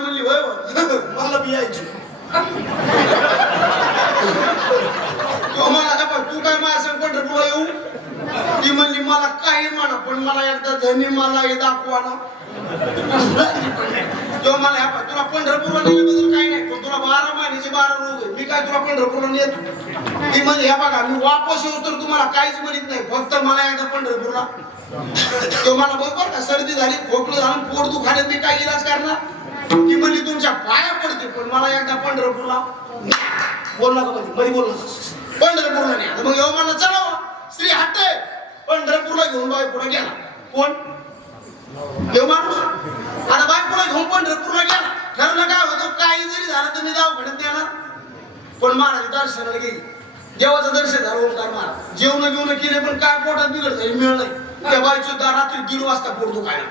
म्हणली होय मला बी यायची. तो मला तू काय माझ्या संग पंढरपूरला येऊ? ती म्हणली मला काही म्हणा पण मला एकदा धनी मला हे दाखवा ना. तो मला तुला पंढरपूरला नेल्याबद्दल काही नाही पण तुला 12 महिन्याचे 12 रोग आहे. मी काय तुला पंढरपूरला नेत? ती म्हणली हे बघा मी वापस येऊ तर तुम्हाला काहीच म्हणत नाही फक्त मला एकदा पंढरपूरला. तो मला बरोबर का सर्दी झाली खोकलं झालं पोट दुखायला मी काय इलाज करणार? ती म्हणली तुमच्या पाया पडते पण मला एकदा पंढरपूरला बोलला का मध्ये बोलला पंढरपूरला नाही. मग येऊ म्हणलं चला श्री हट्टे पंढरपूरला घेऊन बाई पुढे गेला. कोण देव माणूस आता बाई पुढे घेऊन पंढरपूरला गेला. ठरलं काय होतं काही जरी झालं तर मी दवाखान्यात येणार पण महाराज दर्शनाला गेली. देवाचं दर्शन झालं ओंकार महाराज जेवण घेऊन केले पण काय पोटात बिघड झाली मिळ नाही. त्या बाई सुद्धा रात्री 1:30 वाजता पोट दुखायला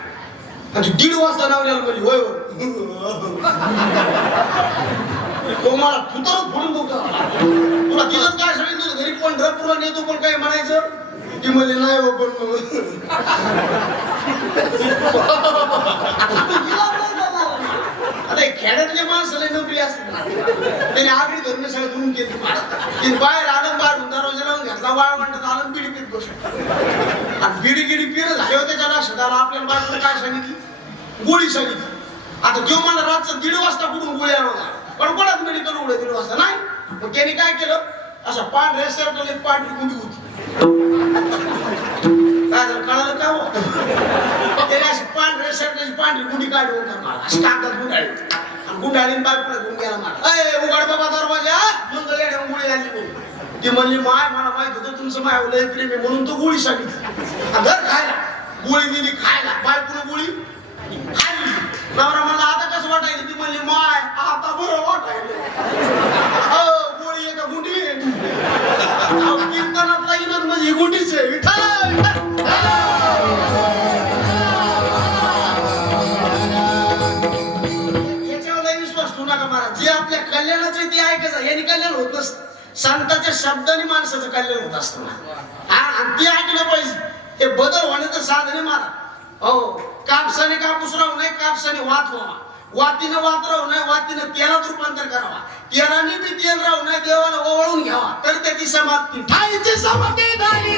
आणि 1:30 वाजता नावल्याला म्हणली होय तो मला फुतर फोडून तुला तिथंच काय सांगितलं घरी पंढरपूरला नेतो पण काही म्हणायचं. ती म्हणली नाही हो पण आता खेड्यातले माणसं लय नोकरी असतात त्याने आगरी धरून सगळं धरून केली. तिने बाहेर आलं बाहेरून दरवाजा लावून घेतला वाळ म्हणतात आलं बिडी पीत बसलो आणि बिडी गिडी पिरं झाले होते त्याच्या लक्षात आलं आपल्याला बायकोने काय सांगितली गोळी सांगितली. आता जो मला रातचं 1:30 वाजता कुठून गोळी आणला पण कोणाच मेडिकल उघडे 1:30 वाजता नाही. मग त्याने काय केलं अशा पांढऱ्या सर्कल एक पांढरी गुंडी होती काय झालं कळालं का हो त्याने अशी पांढऱ्या सर्कलची पांढरी गुंडी काढून मला अशी कागदात गुंडाळी आणि गुंडाळीन बायकोला घेऊन गेला मला. अय उघड बाबा दरवाजा मंगल येड्या गोळी आणली बोल. ती म्हणली माय मला माहित होतं तुमचं माय लय प्रेम आहे म्हणून तो गोळी सांगितली. घर खायला गोळी दिली खायला बायकोला गोळी खाल्ली. नवरा मला आता कसं वाटायचं? ती म्हणली माय आता बरं वाटायलं. गोळी आहे का गुंडी? कीर्तनातला इनत म्हणजे गुंडीच आहे. याच्यावर विश्वास ठेवू नका महाराज. जे आपल्या कल्याणाचं ते ऐकायचं याने कल्याण होत नसतं. संतांच्या शब्दाने माणसाचं कल्याण होत असतं आणि ते ऐकलं पाहिजे. हे बदल होण्याचं साधन आहे महाराज. हो कापसाने कापूस राहू नये कापसाने वात व्हावा वातीनं वात राहू नये वातीनं तेलात रूपांतर करावा तेलाने बी तेल राहू नये देवाला ओवाळून घ्यावा तर त्याची समाप्ती ठाईची समाप्ती झाली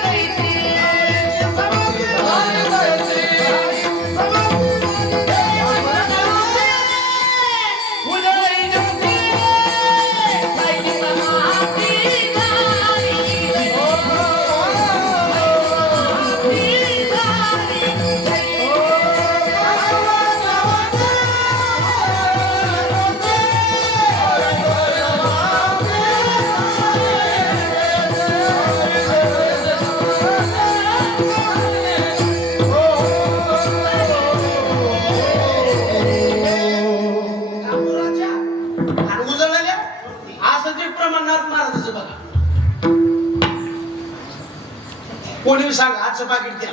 कोणी सांगा आजचं पाकिट द्या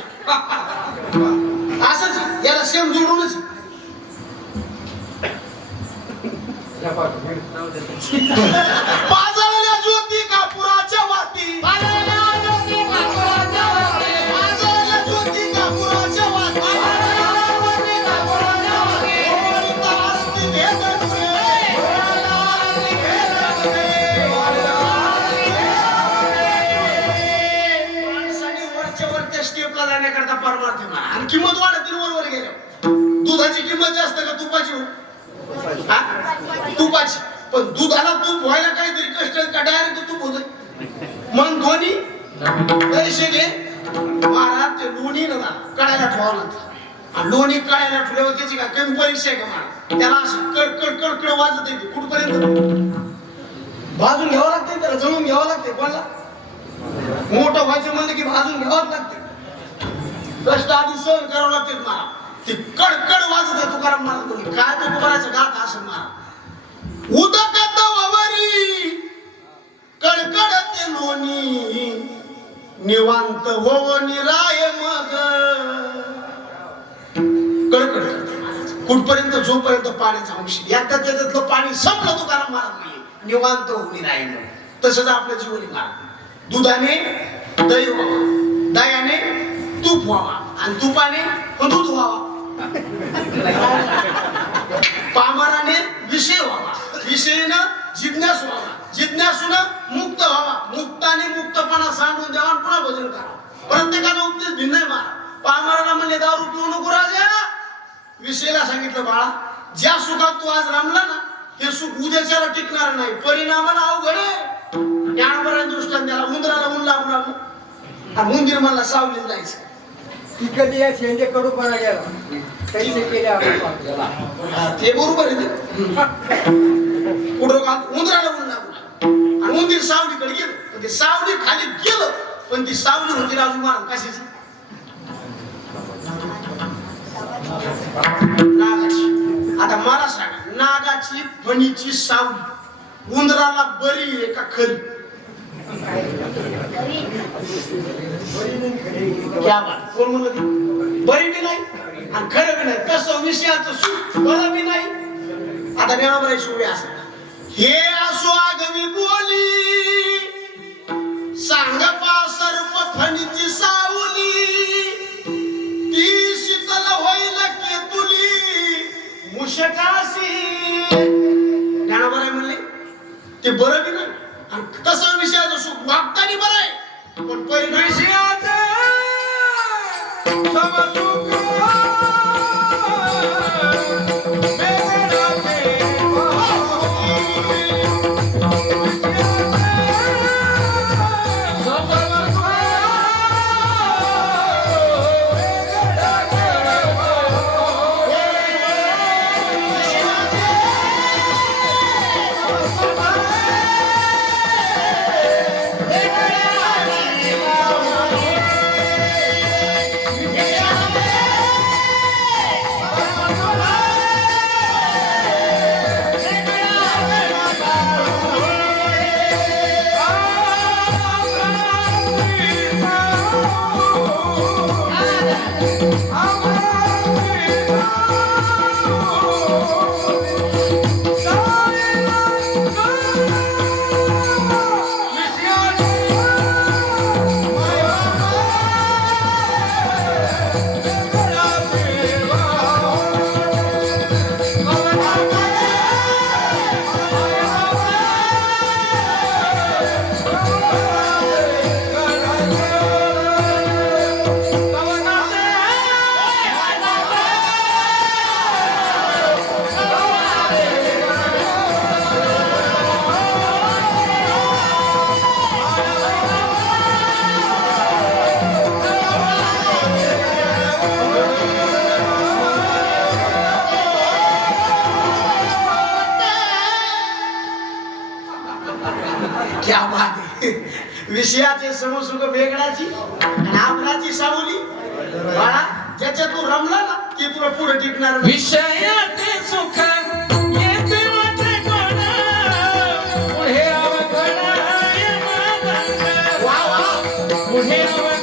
असंच याला सेम जोडूनच पाजळल्या ज्योती कापुराच्या वाती पाजळल्या ज्योती कापुराच्या वाती पाजळल्या ज्योती कापुराच्या वाती स्टेपला जाण्याकरता परमार्थ म्हणा आणि किंमत वाढत वरवर गेल्या. दुधाची किंमत जास्त का तुपाची हो? तुपाची पण दुधाला तूप व्हायला काहीतरी कष्ट का डायरेक्ट तूप होत मन धोनी पैसे घे महाराज ते लोणी ना कडायला ठेवावं लागतं आणि लोणी कडायला ठेवल्यावर त्याची काय कमी परीक्षा आहे का महाराज? त्याला असं कड कड कड वाजत येते कुठपर्यंत भाजून घ्यावं लागते त्याला जळून घ्यावं लागते कोणाला मोठं व्हायचं म्हणलं की भाजून घ्यावं लागते कष्ट आधी सहन करावं लागते मला ती कडकड वाजत आहे तुकाराम महाराज काय ते तुकाराचं गात असं महाराज उदकत ववरी कडकडते लोणी निवांत होव निराय मग कडकड करते महाराज कुठपर्यंत जोपर्यंत पाण्याचा अंश एकदा त्याच्यातलं पाणी संपलं तुकाराम महाराज नाही निवांत होऊ निराय मग तसंच आपलं जीवन महाराज दुधाने दही व्हावा दह्याने तूप व्हावा आणि तुपाने दूध व्हावा पामराने विषयीनं जिज्ञासू व्हावा, जिज्ञासूनं मुक्त व्हावा, मुक्ताने मुक्तपणा सांडून द्यावा, पुन्हा भजन करा. प्रत्येकाचा उपदेश भिन्न आहे. पामाराला म्हणले दारू पिऊ नको राजा, विषयाला सांगितलं बाळा ज्या सुखात तू आज रमला ना हे सुख उद्याच्याला टिकणार नाही, परिणामाला अवघड आहे. ज्ञानपरायण दृष्टांत द्याला उंदराला ऊन लागून लागलं आणि उंदीर मला सावलीत जायचं. कधी या शेंडे कडूपणा गेला कैसे केले आपल्याला ते बरोबर आहे. पुढं का उंदराला ऊन लागून आणि उंदीर सावलीकडे गेलं, पण ते सावली खाली गेलं, पण ती सावली होती राजू महाराज कशाची? नागाची. आता मला सांगा नागाची फणीची सावली उंदराला बरी आहे का खरी? क्या बात. कोण म्हणलं ती बरी बी नाही आणि खरं बी नाही, तसं विषयाचं सुख बरं बी नाही. आता ज्ञानोबराची उभी असं हे असो आगवी बोली सांग सर्प फणीची सावली ती शीतल होईल केतुली मुशकासी. ज्ञानोबराय म्हणले ते बरं बी नाही आणि तसं विषयाचं सुख वागताना बरं आहे, पण परिणाम विषयाचं क्या बात आहे. विषयाचे समसुख वेगळाची आणि आपणाची सावली बाळा ज्याच्या तू रमला ना की तुला पुढे टिकणार नाही. विषयाचे सुख येते वाटे कोण पुढे अवघड वा वा. पुढे अवघड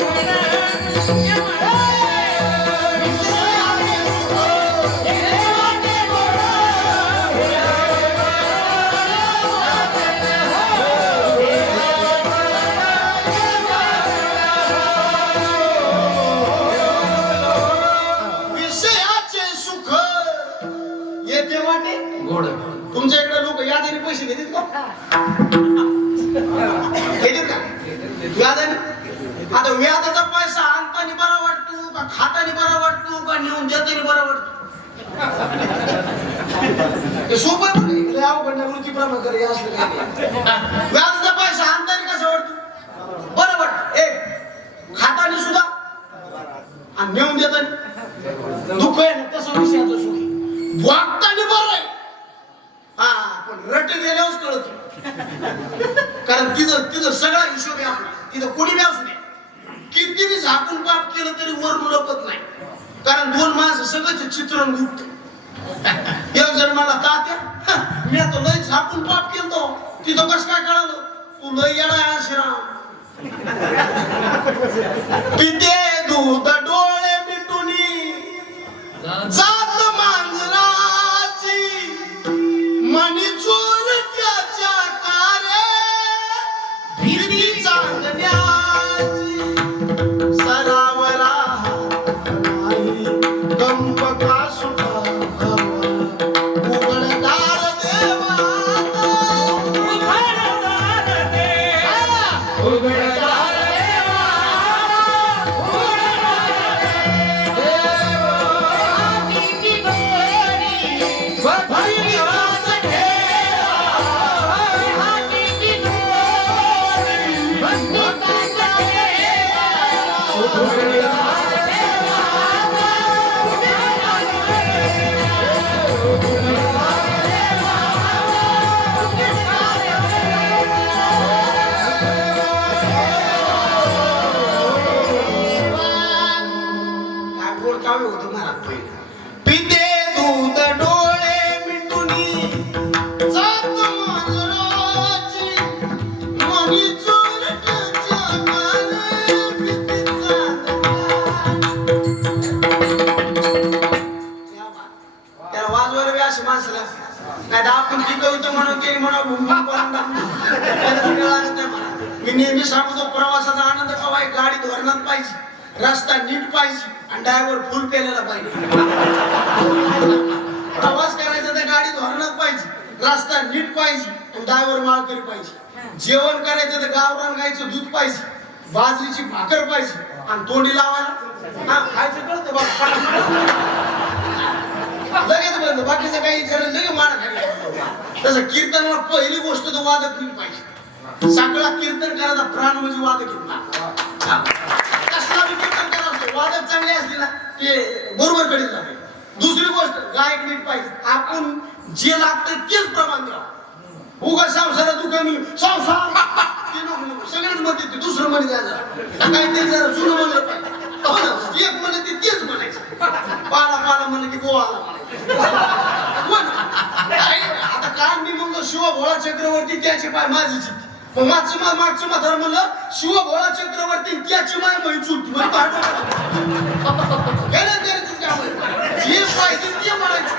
तुमच्या इकडे लोक यादाने पैसे घेतात का? घेतात का व्याजाने? आता व्याजाचा पैसा आणताना बरा वाटतो का खाताना बरा वाटतो का नेऊन देताना बरा वाटतो? हे सोपं आहे बघ, लय अवघड नाही. वृत्ती प्रभाकर हे असलं काय नाही. व्याजाचा पैसा आणताना कसा वाटतो? बरं वाटतं. खाताना सुद्धा आणि नेऊन देताना दुःख आहे ना, तसं विषयाचं सुख आहे. वागताना बरं आहे हा, पण रटे गेल्यावरच कळत. कारण तिथं सगळा हिशोब आहे आपला. तिथं कोणी बी असू दे, किती बी झाकून पाप केलं तरी वरून लपत नाही. कारण दोन माणसं सगळं चित्रण गुप्त. एक जण मला तात्या मी आता लय झाकून पाप केलं, तिथं कसं काय कळालं? तू लय येडा आश्राम पिते दूध डोळे मिटुनी जात मांजराची मनी चोर त्याच्या कारे भीती चांदण्याची सरावरा नाही कंप का सुखावा उघडदार देवा नाही तर आपण ती कविता म्हणून केली म्हणून भूमी पर्यंत लागत नाही मला. मी नेहमी सांगतो प्रवासाचा आनंद कवा आहे, गाडी धोरणात पाहिजे, रस्ता नीट पाहिजे आणि ड्रायव्हर फुल पेलेला पाहिजे. प्रवास करायचा तर गाडी धोरणात पाहिजे, रस्ता नीट पाहिजे आणि ड्रायव्हर माळकरी पाहिजे. जेवण करायचं तर गावरान गायचं दूध पाहिजे, बाजरीची भाकर पाहिजे आणि तोंडी लावायला हा खायचं कळतं बघ लगेच बंद, बाकीचं काही गरज लगेच माणा खाली. तसं कीर्तनाला पहिली गोष्ट तर वादक नीट पाहिजे. सगळा कीर्तन करायचा प्राण म्हणजे वादक कसला कीर्तन करायचं, वादक चांगले असले ना ते बरोबर कडे जाते. दुसरी गोष्ट गायक नीट पाहिजे. आपण जे लागतं तेच प्रमाण द्यावं. उगा संसारात दुकान संसार ते नको, सगळेच म्हणते ते दुसरं म्हणे जायचं काहीतरी जरा जुनं म्हणलं पाहिजे. एक म्हणलं ते तेच म्हणायचं, पाला पाला म्हणलं की गोवाला आता काल मी म्हणलो शिवभोळा चक्रवर्ती त्याची पाय माझी चित्ती, मग मागचं म्हातारं म्हणलं शिवभोळा चक्रवर्ती त्याची माय म्हणी चुलती. जे पाहिजे ते म्हणायचं.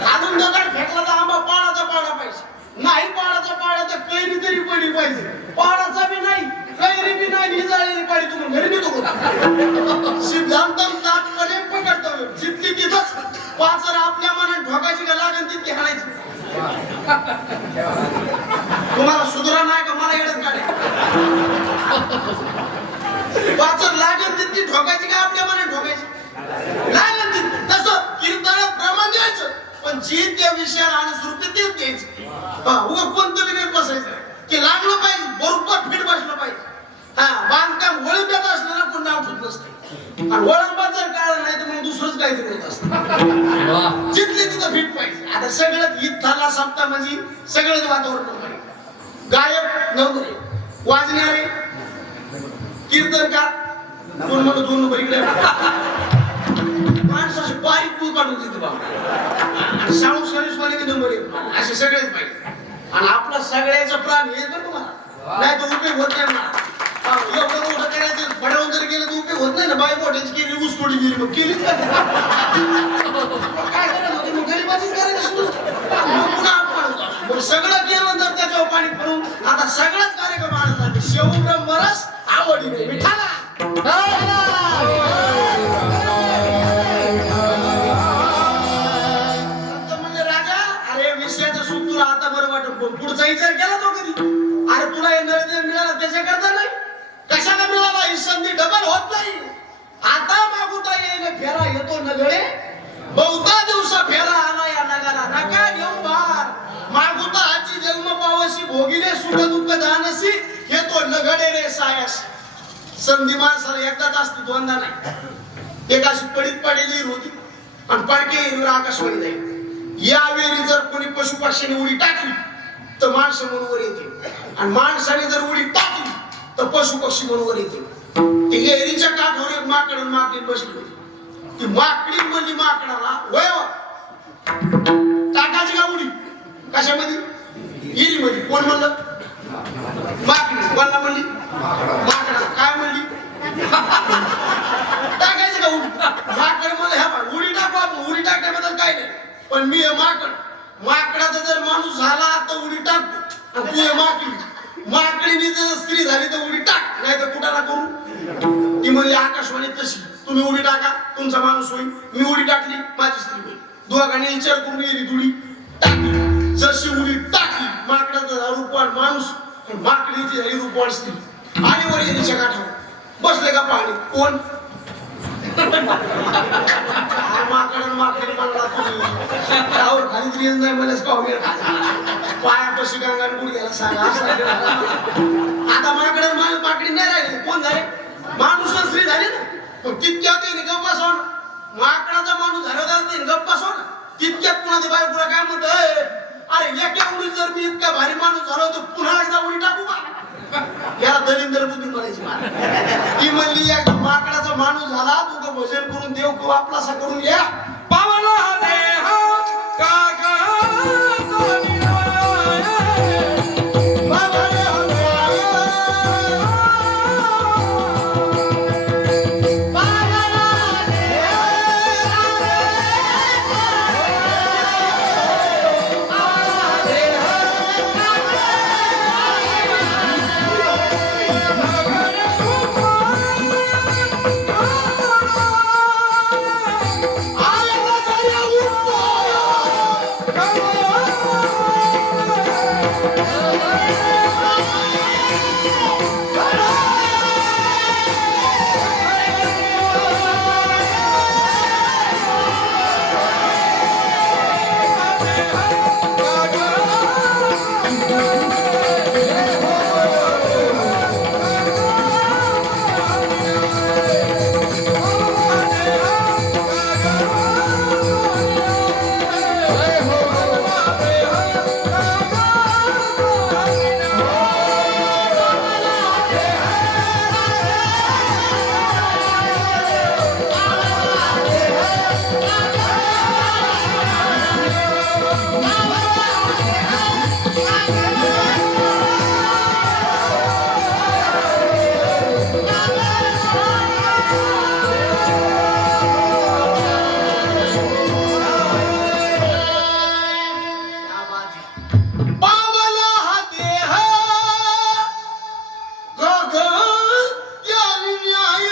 घालून दगड फेकला तर आंबा पाळाचा पाळा पाहिजे, नाही पाळाचा पाळा तर कैरी तरी पडली पाहिजे. पाळाचा बी नाही, कैरी बी नाही, निजाळलेली पाहिजे. तुम्ही घरी बी सिद्धांतम तात्पर्य पकडतो, जितली तिथंच पाचर आपल्या मनात ठोकायची का लागेल तितकी हाणायची. तुम्हाला सुधारा नाही का मला येडत काढे. पाचर लागेल तितकी ठोकायची का आपल्या मनात ठोकायची लागेल तितकी. तसं कीर्तनात प्रमाण द्यायचं, पण जी त्या विषयाला आणि स्वरूपी तेच द्यायचं. उगा कोणतं बी नाही बसायचं की लागलं पाहिजे, बरोबर फिट बसलं पाहिजे. हा बांधकाम वळंब्यात असलं ना कोण नाव ठेवत नसते, आणि वळंबात जर काढलं नाही तर मग दुसरंच काहीतरी होत असतं. जिथले तिथं फिट पाहिजे. आता सगळ्यात इथला सप्ताह म्हणजे सगळंच वातावरण पाहिजे. गायक नंबर, वाजणारे, कीर्तनकार कोण म्हणतो 2 नंबर इकडे, माणसाचे बारीक पूल काढून देते बाबा, आणि साऊंड सर्व्हिस वाले नंबर 1 असे सगळेच पाहिजे. आणि आपला सगळ्याचा प्राण हे बरं तुम्हाला, नाही तर उपयोग होत नाही मला. एवढं मोठं करायचं फडवून जर गेलं तर उपयोग होत नाही ना. बाई मोठ्याची केली, ऊस थोडी गेली, मग केलीच काय करायचं होतं, मग गरीबाचीच करायचं पुन्हा आपण मग सगळं केलं तर त्याच्यावर पाणी पडून आता सगळंच कार्यक्रम आणतात. शिवब्रह्म रस आवडीने मिठाला आता बरं वाटत. पुढचा विचार केला तो कधी? अरे तुला हे नळदेव मिळाला त्याच्याकरता नाही, कशाला मिळाला ही संधी डबल होत नाही. आता मागुता येईल फेरा येतो नगळे, बहुता दिवसा फेरा आला या नगरा, नका घेऊन भार मागुता आजी जन्म पावशी, भोगिले सुख दुःख जानसी, येतो नगडे रे सायास. संधी माणसाला एकदाच असते, दोनदा नाही. एक अशी पडीत पडेली होती आणि पडके हिरवी आकाशवाणी जाईल. यावेळी जर कोणी पशु पक्षीने उडी टाकली तर माणसं म्हणून वर येते, आणि माणसाने जर उडी टाकली तर पशु पक्षी म्हणून वर येते. ती एरीच्या काठावर एक माकड माकडी बसली होती. ती माकडी म्हणली माकडाला, वय टाकायची का उडी? कशामध्ये? एरीमध्ये. कोण म्हणलं? माकडी. कोणला म्हणली? माकडा. काय म्हणली? टाकायची का उडी? माकड म्हणलं ह्या उडी टाकू आपण, उडी टाकण्याबद्दल काय नाही, पण मी हे माकड, माकडाचा जर माणूस झाला तर उडी टाकतो, आणि तू हे माकडी, माकडीने जर स्त्री झाली तर उडी टाक, नाही तर कुठाला करू. ती म्हणली आकाशवाणी तशी, तुम्ही उडी टाका तुमचा माणूस होईल, मी उडी टाकली माझी स्त्री होईल. दोघांनी विचार करून गेली, उडी टाकली. जशी उडी टाकली माकडाचा झाला रूपवान माणूस, माकडीची झाली रूपवान स्त्री, आणि वर येण्याच्या काठावर बसले का पाणी. कोण? माकड माकडी म्हणला तुम्ही, त्यावर खाली तरी नाही मलाच पाहुणे पायापाशी गंगा गुडघ्याला सांगा. आता माकड माकडी नाही राहिली, कोण झाले? माणूस स्त्री झाली ना. पण तितक्यात गप्प बसव ना, माकडाचा माणूस झाला तर गप्प बसव ना. तितक्यात पुन्हा ते बाई पुढे काय म्हणत, अरे एका उडीत जर मी इतका भारी माणूस झालो तर पुन्हा एकदा उडी टाकू का? याला दलिंदर बुद्धी म्हणायची मला. ती म्हणली एकदा माकडाचा माणूस झाला, तू भजन करून देव किंवा आपलासा करून या पावला पावला हा देह गगन न्याय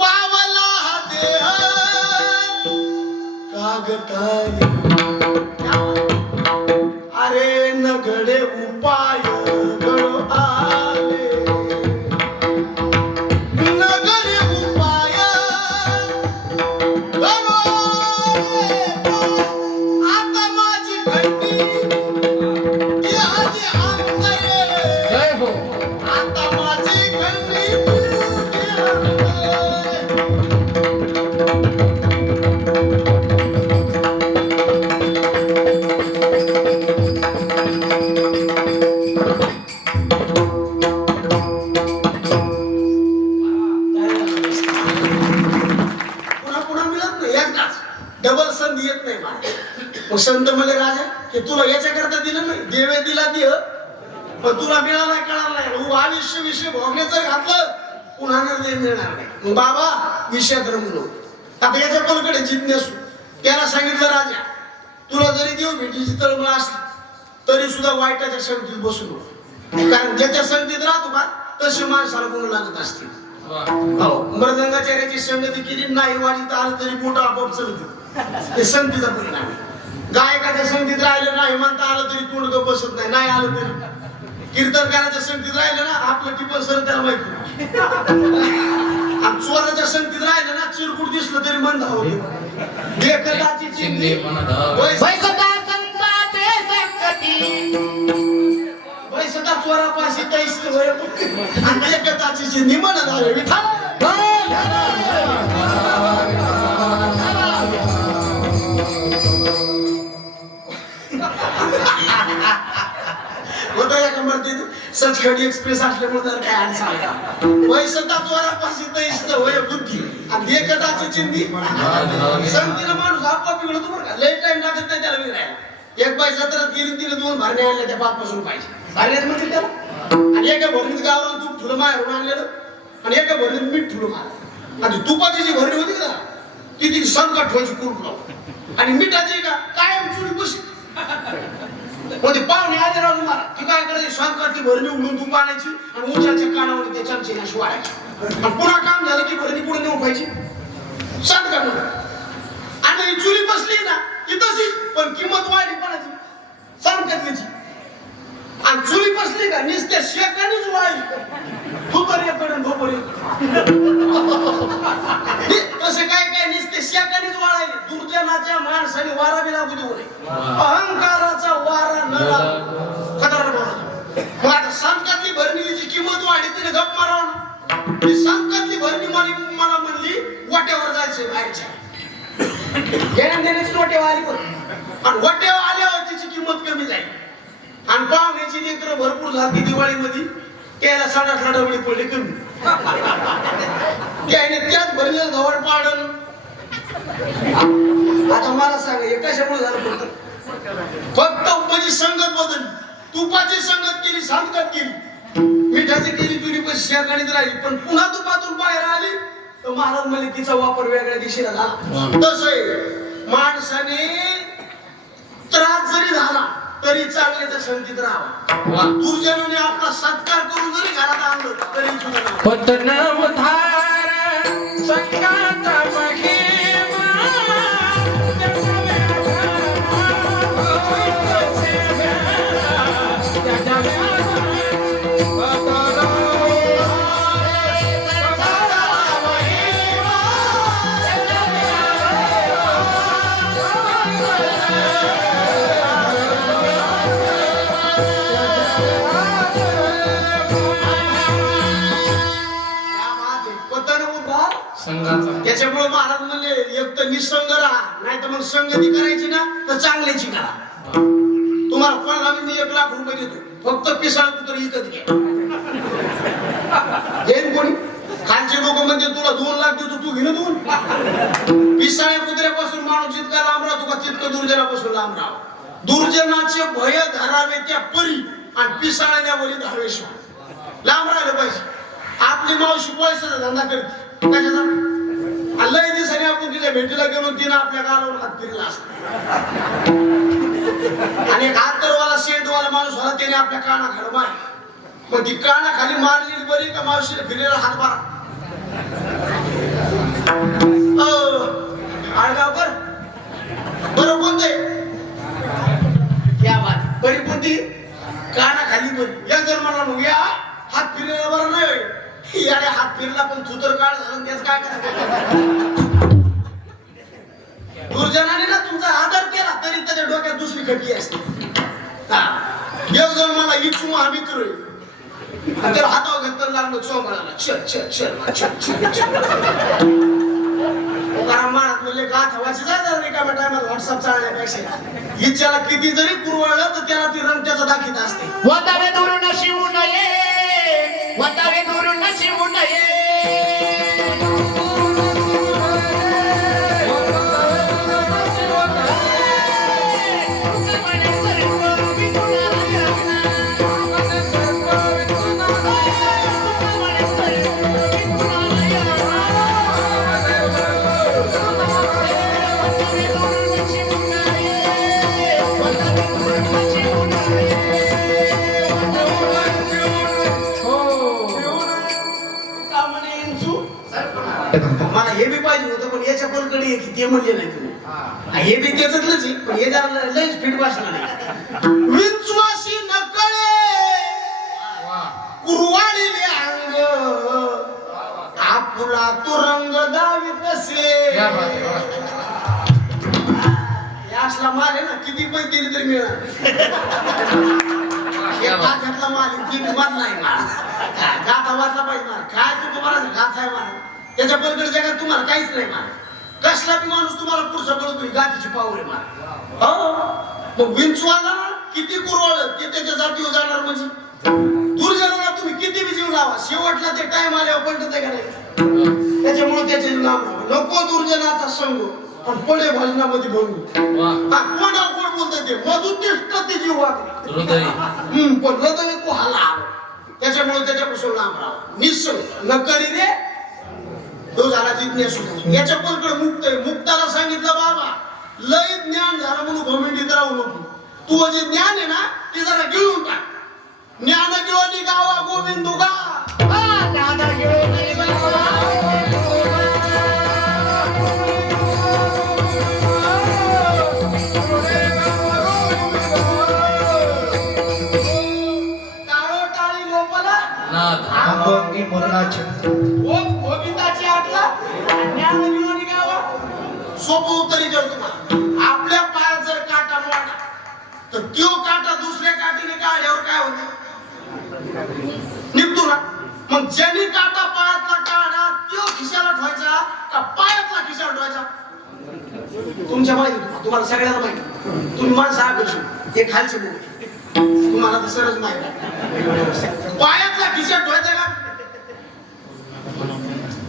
पावला हा देह कागतारी अरे नगडे उपाय गळो आले नगडे उपाय गळो आता माझी घंटी ती आधी अंतरे जय हो आता माझी घंटी ती अंतरे पुन्हा पुन्हा मिळत नाही एकदाच डबल संधी येत नाही मला मग संत म्हणले राजा हे तुला याच्याकरता दिलं नाही देवे दिला देह पण तुला मिळाला कळाला नाही तू आयुष्य विषय भोगण्याचं घातलं पुन्हा निर्णय मिळणार नाही मग बाबा विषयात रमलो आता याच्या पलीकडे जिज्ञासू त्याला सांगितलं राजा तुला जरी देव भेटीची तळमळ असली तरी सुद्धा वाईटाच्या संगतीत बसू नको कारण ज्याच्या संगतीत राहतो का तसे माणसाला गुण लागत असतील हो मृदंगाचार्याची संगती केली नाही वाजित आलं तरी मोठं आपोआप चलत हे संगतीचा परिणाम आहे गायकाच्या संगतीत राहिलं नाही म्हणता आलं तरी तोंड गप्प बसत नाही नाही आलं तरी कीर्तनकाराच्या संगतीत राहिलं ना आपलं टिपण सर त्याला माहिती आणि चोराच्या संगतीत राहिलं ना चिरकुट दिसलं तरी मन धावत देखताची चिंधी पैसा चोरापाशी कैस आणि एकताची चिंधी मन धावे विठा सचखंड एक्सप्रेस असल्यामुळे तर काय अडचण पैसा चोरापाशी कैस होय बुद्धी आणि एकताची चिंधी संगतीला माणूस आपोआप बिघडतो बरं का लय टाइम लागत नाही त्याला बिघडायला एक बाई सत्रात गेली तिने 2 भरणे आणल्या त्या 5 पासून पाहिजे भरण्यात म्हणजे त्याला आणि एका भरणीत गावरान तूप ठुलं मारून आणलेलं आणि एका भरणीत मीठ ठुलं मारलं आणि तुपाची जी भरणी होती ना ती संकट व्हायची कुरकुर लावून आणि मिठाची का कायम चुरी बशी म्हणजे पाहुणे आले राहून मारा ती काय करायची संकटची भरणी उघडून तूप आणायची आणि उंचाच्या कानावर त्या चमचेला शिवायची आणि पुन्हा काम झालं की भरणी पुढे नेऊन पाहिजे सांग का आणि चुरी बसली ना की तशी पण किंमत वाढली कोणाची संकटची आणि चुरी बसली का नुसत्या शेकानेच वाढली फुबरेकडून तसं काय काय नुसते शेकानेच वाढायले दुर्जनाच्या माणसाने वारा बी लागू देऊ नये अहंकाराचा वारा न लागू खतरा बोला मग आता संकटली भरणीची किंमत वाढली तिने गप मारावं ना ती संकटली भरणी मला म्हणली वाट्यावर जायचंय बाहेरच्या घेण्या देण्याची वाट्यावर आली पण आणि वाट्यावर आल्यावर तिची किंमत कमी जाईल आणि पाहुण्याची लेकरं भरपूर झाली दिवाळीमध्ये त्याला 7-8 डबडी पडले कमी त्याने त्यात भरलेलं धवड पाडन आता मला सांगा हे कशामुळे झालं फक्त म्हणजे संगत बदल तुपाची संगत केली संगत केली मिठाची केली तुरी पण शेकाणीत राहिली पण पुन्हा तुपातून बाहेर आली तर महाराज म्हणजे तिचा वापर वेगळ्या दिशेला झाला तसं माणसाने त्रास जरी झाला तरी चांगल्याच्या संगतीत राहावा दुर्जनाने आपला सत्कार करून जरी घरात आणलं तरी सुद्धा त्याच्यामुळे महाराज म्हणले एक तर निसंग राहा, नाही तर मग संगती करायची ना तर चांगल्याची करा. तुम्हाला कोणाला मी 1 लाख रुपये देतो, फक्त पिसाळ कुत्र विकत घ्या. देईन कोणी? खालचे लोक म्हणजे तुला 2 लाख देतो, तू घेणं 2. पिसाळ्या कुत्र्यापासून माणूस जितका लांब राहतो का तितकं दुर्जनापासून लांब राहावं. दुर्जनाचे भय धरावे त्या परी आणि पिसाळ्याच्या वरी धावेश्वर. लांब राहिलं पाहिजे. आपली मावशी पैशाचा धंदा करते कशाचा? लय दिवसाने आपण तिच्या भेटीला गेलो, तिनं आपल्या गालावर हात फिरला असता. आणि एक हातवाला शेंटवाला माणूस होता, त्याने आपल्या कानाखाली मारली. मग ती कानाखाली मारलेली बरी का मावशीला फिरलेला हात मारा? आळगावकर बरं कोणते या बात बरी कोणती? कानाखाली बरी. या जर म्हणा मग या हात फिरलेला बरं नाही. याने हात फिरला पण थुतर काळ झालं, त्याच काय करायचं? दुर्जनाने ना तुमचा आदर केला तरी त्याच्या डोक्यात दुसरी खटकी असते. एक जण मला इच्छू हा मित्र तर हातावर घेतलं लागलं चोंगळाला. चल चल चल चल चल मारत म्हणले गाथ हवाची जायचं रिकाम्या टायमात व्हॉट्सअप चालण्यापेक्षा हिच्याला किती जरी कुरवळलं तर त्याला ती रंगत्याचा दाखीत असते. वतावे दुरून शिवू नये, वतावे दुरून शिवू नये. मला हे बी पाहिजे होतं पण याच्या पलकडे ते म्हणले नाही तुम्ही. हे बी त्याच्यातलंच आहे पण हे जरा लयच फिट भाषण आहे. विश्वासी नकळे कुरवाडीले अंग आपुला तो रंग दावी कसे. असला माल आहे ना किती पण दिली तरी मिळणार. घातला माल ती वाद नाही माल गाथा वाचला पाहिजे माल. काय तू तुम्हाला गाथा आहे माल त्याच्या पलीकडे जगात तुम्हाला काहीच नाही माल. कसला बी माणूस तुम्हाला पुढचा कळतोय गाठीची पावर आहे माल. हो मग विंचवाला किती कुरवळ ते त्याच्या जातीवर जाणार म्हणजे दुर्जनाला तुम्ही किती बी जीव लावा शेवटला ते टाइम आल्यावर पलटत आहे का नाही. त्याच्यामुळे त्याचे नाव नको दुर्जनाचा संग पण पडे भजनामध्ये भरू. कोणा कोण बोलतात ते मधुनिष्ठ ते जीव वागले पण हृदय को हाला. त्याच्यामुळे त्याच्यापासून लांब राहा. निसर्ग न करी रे तो झाला जिज्ञासू. याच्या पलीकडे मुक्त आहे. मुक्ताला सांगितलं बाबा लय ज्ञान झालं म्हणून घोमिंडीत राहू नको. तू जे ज्ञान आहे ना ते जरा गिळून टाक. ज्ञान गिळवणी गावा गोविंदू गा. ज्ञान गिळवणी गावा. सोपं उत्तर विचार तुम्हाला. आपल्या पायात जर काटा मोडला तर तो काटा दुसऱ्या काठीने काढल्यावर काय होतं? निघतो ना. मग ज्याने काटा पायातला काढा तो खिशाला ठेवायचा का पायातला खिशाला ठेवायचा? तुमच्या माहिती तुम्हाला सगळ्यांना माहिती. तुम्ही माणसं आकर्षण ते खालचे बोल तुम्हाला तर सरच माहिती. पायातला खिशात ठेवायचा का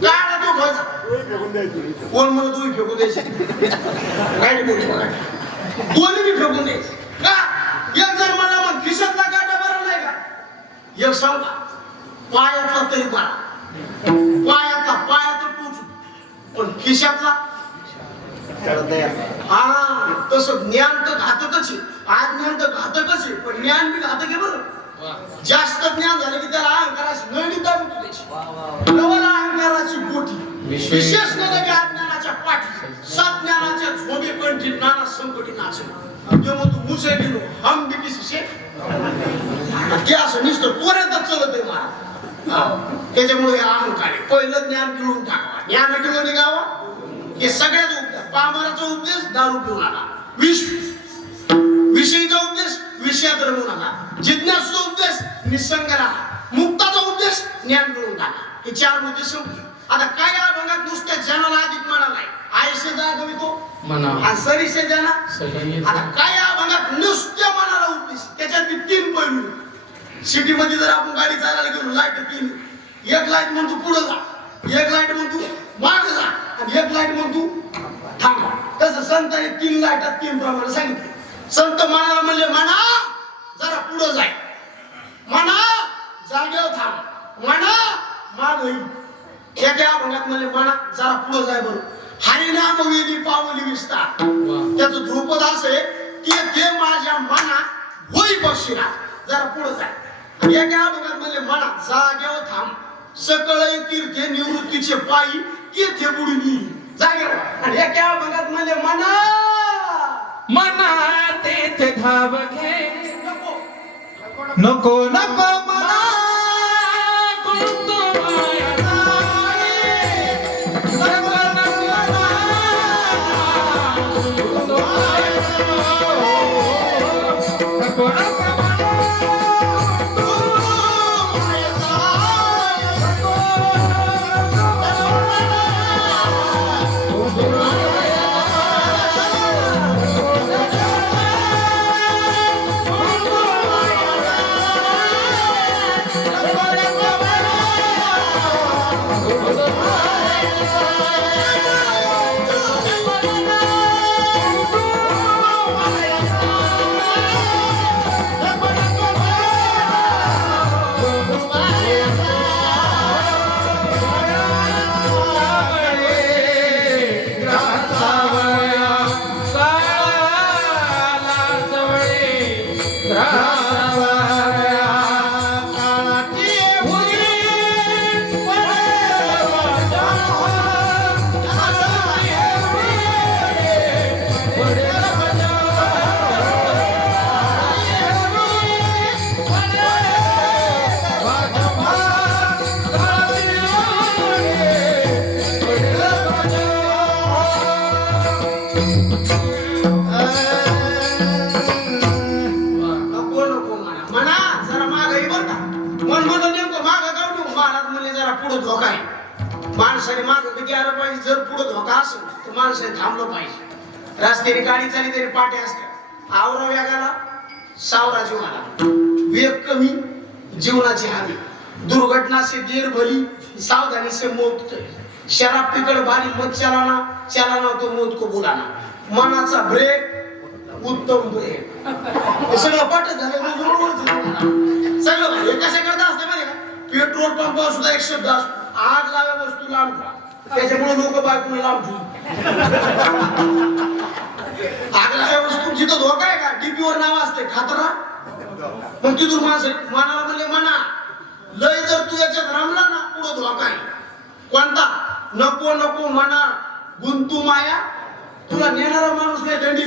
काढा तो ठेवायचा? कोण म्हणत तुम्ही फेकून द्यायचे काय बोलले बघा दोन्ही बी फेकून द्यायचे का? एक जर मला मग खिशातला काटा बरा नाही का? एक सांगा पायातला तरी बरा. पायात टूच पण खिशातला हा तसं ज्ञान तर घातकच आहे. आज ज्ञान तर घातकच आहे पण ज्ञान बी घातक आहे बरं. जास्त ज्ञान झालं की त्याला अहंकाराची नळणी दाबून द्यायची. नवला अहंकाराची पोटी विशेष न लगे अज्ञानाच्या पाठी सात ज्ञानाच्या झोबे कंठी नाना संकटी नाचणं जेव्हा तू मुसे गेलो हम बी किसी ते असं नुसतं पोऱ्यातच चलत आहे मला. त्याच्यामुळे हे अहंकार आहे. पहिलं ज्ञान गिळून टाकावा. ज्ञान गिळून निघावा हे सगळ्याच उपदेश. पामराचा उपदेश दारू पिऊ नका. विषयीचा उपदेश विषयात रमू नका. जिज्ञासूचा उपदेश निसंग राहा. मुक्ताचा उपदेश ज्ञान गिळून टाका. हे 4 मुद्दे संपले. आता काय अभंगात नुसत्या जनाला अधिक म्हणाला आहे आयशे जा कवी तो म्हणा आणि सरीसे जना सगळ्यांनी आता काय अभंगात नुसत्या मनाला उपदेश त्याच्यात बी 3 पैलू सिटी मध्ये जर आपण गाडी चालायला गेलो लाईट 3 एक लाईट म्हणतो पुढे जा एक लाईट म्हणतो मागे जा आणि एक लाईट म्हणतो थांबा तसं संतांनी 3 लाईटात 3 प्रमाणे सांगितले संत मनाला म्हणले म्हणा जरा पुढे जाय म्हणा जागेवर थांब म्हणा मागे एका अभंगात म्हणले म्हणा जरा पुढे जाय बरं हरिनाम वेली पावली विस्तार त्याचं ध्रुपद असे की ते माझ्या मना होई बक्षिरा जरा पुढे जाय एका अभंगात म्हणले म्हणा जागेवर थांब सकळ तीर्थे निवृत्तीचे पायी तेथे बुडली जागेवर आणि एका अभंगात म्हणले म्हणा मना तेथे धाव घे नको नको नको मना कोणतो माया जाणे. नको नको मना कोणतो माया जाणे. नको नको मना कोणतो माया जाणे. नको नको मना कोणतो माया नको नको म्हणा म्हणा जरा मागे ये बरं का मन म्हणून नेमकं मागं गाव ठेवू महाराज म्हणले जरा पुढे धोका आहे माणसाने मागं कधी आलं पाहिजे जर पुढे धोका असेल तर माणसाने थांबलं पाहिजे रस्त्याने गाडी चालली तरी पाटे असतात आवरा वेगाला सावरा जीवाला वेग कमी जीवनाची हानी दुर्घटना से देर भली सावधानी से मौत शराब पिकड़ बारी मत चलाना तो मौत को बुलाना मनाचा ब्रेक उत्तम ब्रेक हे सगळं पाठच झालं सगळं हे कसं करता असते माहिती का पेट्रोल पंपावर सुद्धा एक शब्द असतो आग लावा वस्तू लांब ठेवा त्याच्यामुळे लोक बायकोला लांब ठेवू आग लावा वस्तू जिथं धोका आहे का डीपीवर नाव असते खातरा मग तिथून माणसं मनाला म्हणले म्हणा लय जर तू याच्यात रमला ना पुढं धोका आहे कोणता नको नको म्हणा गुंतू माया तुला नेणारा माणूस नाही दंडी